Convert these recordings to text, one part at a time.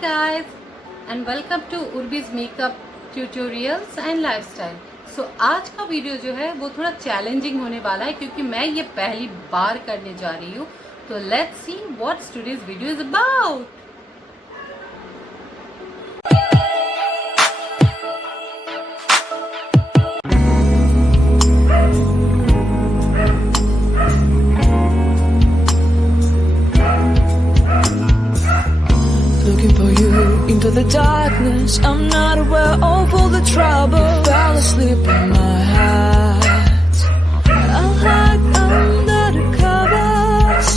guys and welcome to Urbi's makeup tutorials and lifestyle. So आज का वीडियो जो है वो थोड़ा चैलेंजिंग होने वाला है क्योंकि मैं ये पहली बार करने जा रही हूँ. तो let's see what today's video is about. Looking for you into the darkness. I'm not aware of all the trouble. Fell asleep in my hat. I hide under the covers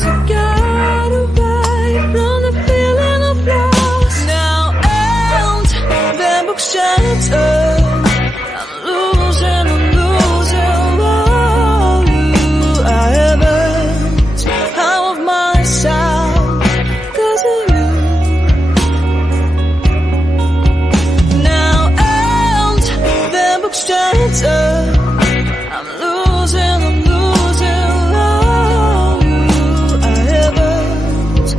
to get away from the feeling of loss. Now and then books shattered. I'm losing all you I haven't. How of myself 'cause of you. I'm losing all you I haven't.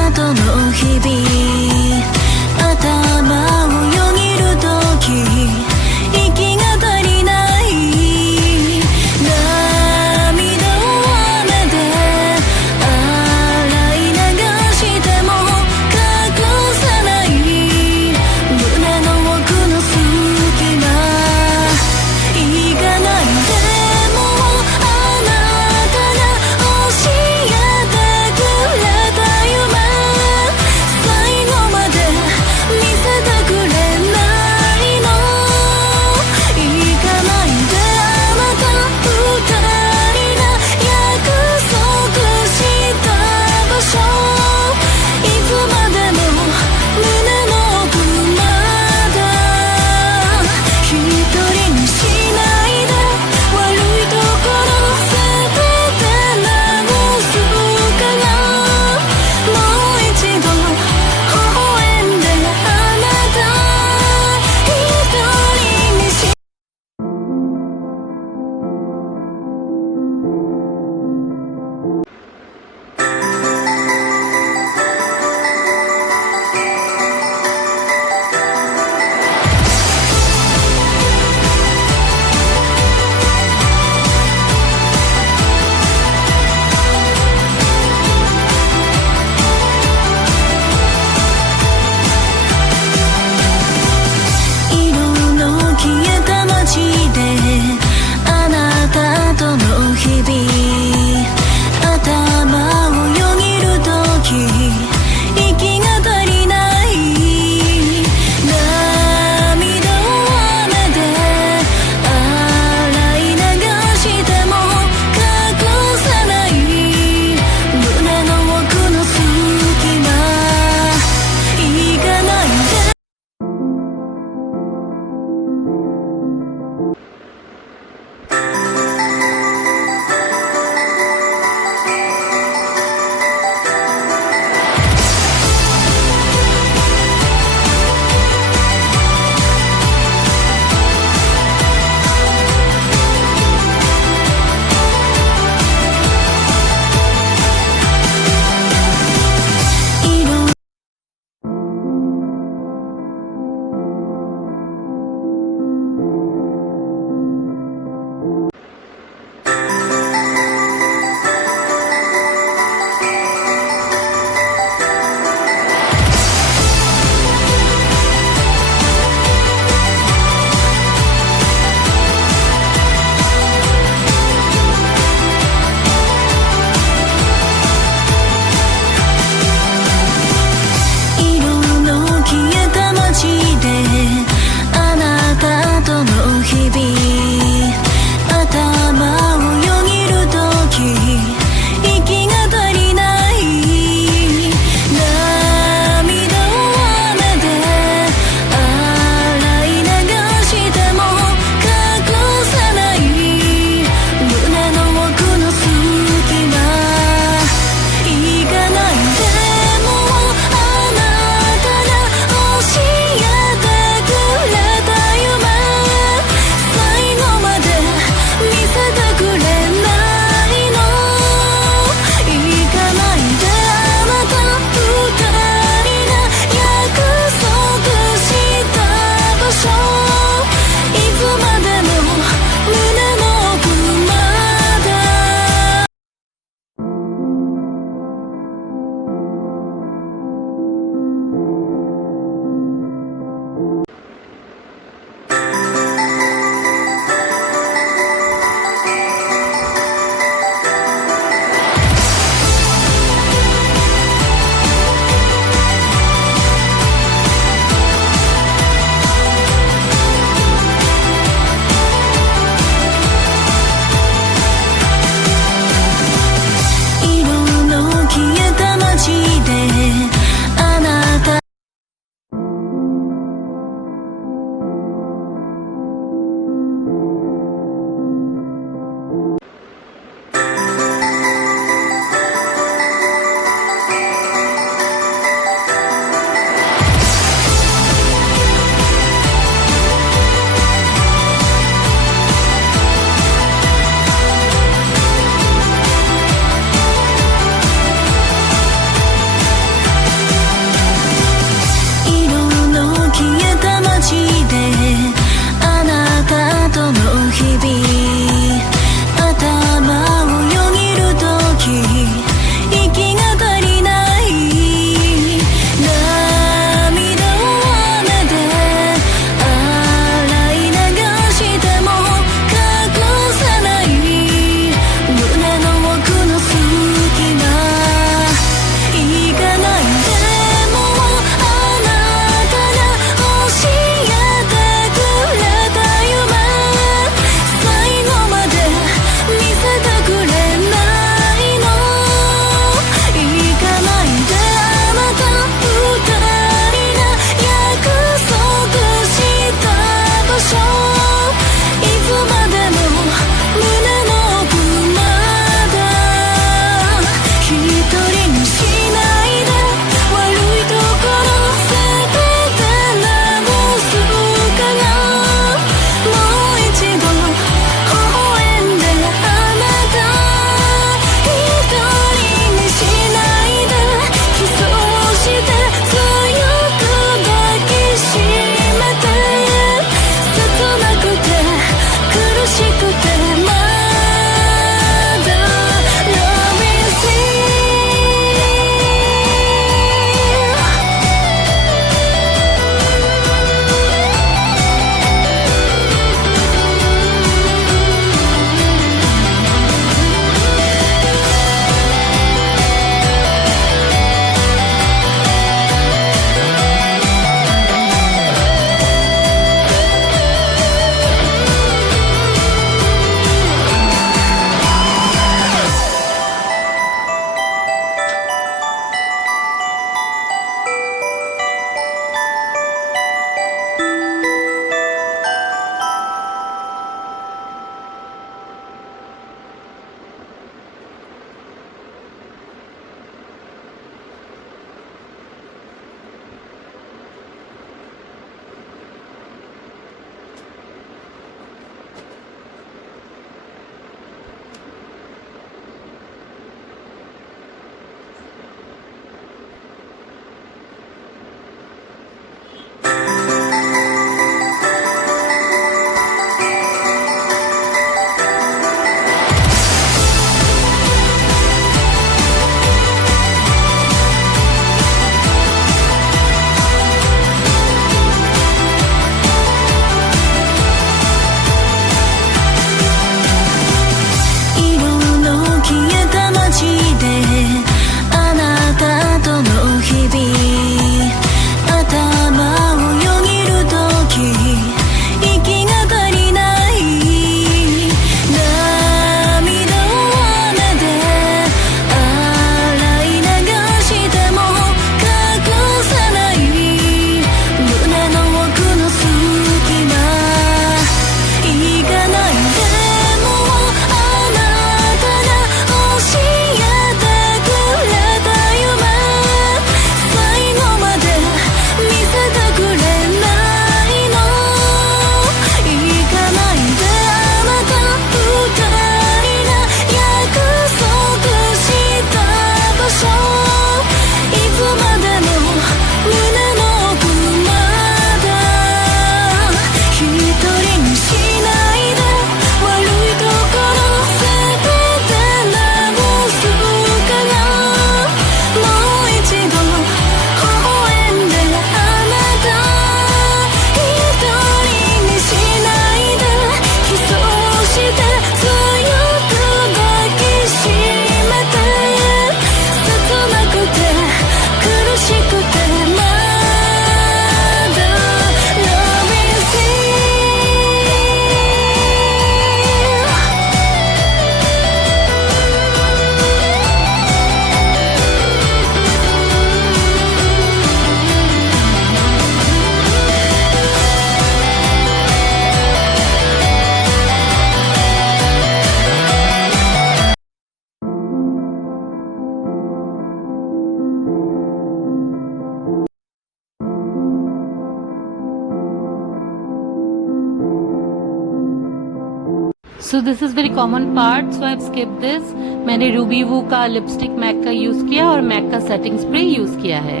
So this is very common part, so I skip this. मैंने रूबी वू का lipstick Mac का यूज किया और मैक का setting spray use किया है।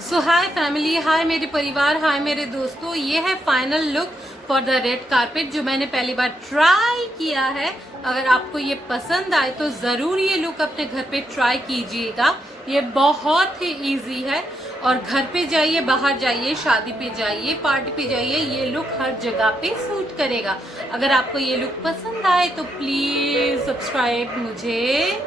सो हाय फैमिली, हाय मेरे परिवार, हाय मेरे दोस्तों, ये है final look for the red carpet जो मैंने पहली बार ट्राई किया है। अगर आपको ये पसंद आए तो जरूर ये लुक अपने घर पे ट्राई कीजिएगा। ये बहुत ही इजी है और घर पे जाइए, बाहर जाइए, शादी पे जाइए, पार्टी पे जाइए, ये लुक हर जगह पे सूट करेगा। अगर आपको ये लुक पसंद आए तो प्लीज सब्सक्राइब मुझे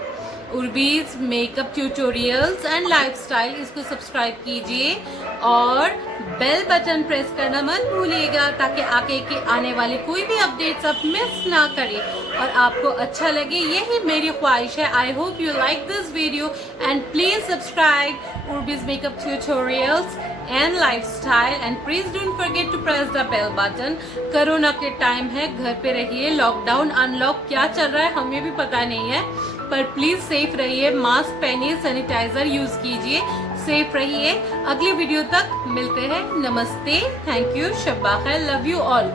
उर्बीज मेकअप ट्यूटोरियल्स एंड लाइफस्टाइल, इसको सब्सक्राइब कीजिए और बेल बटन प्रेस करना मत भूलिएगा ताकि आगे के आने वाले कोई भी अपडेट्स आप मिस ना करें और आपको अच्छा लगे, यही मेरी ख्वाहिश है। I hope you like this video and please subscribe उर्बीज makeup tutorials and lifestyle and please don't forget to press the bell button. Corona के टाइम है, घर पे रहिए, लॉकडाउन अनलॉक क्या चल रहा है हमें भी पता नहीं है, पर प्लीज सेफ रहिए, मास्क पहनिए, सैनिटाइजर यूज कीजिए, सेफ रहिए। अगले वीडियो तक मिलते हैं। नमस्ते, थैंक यू, शब्बा खैर, लव यू ऑल।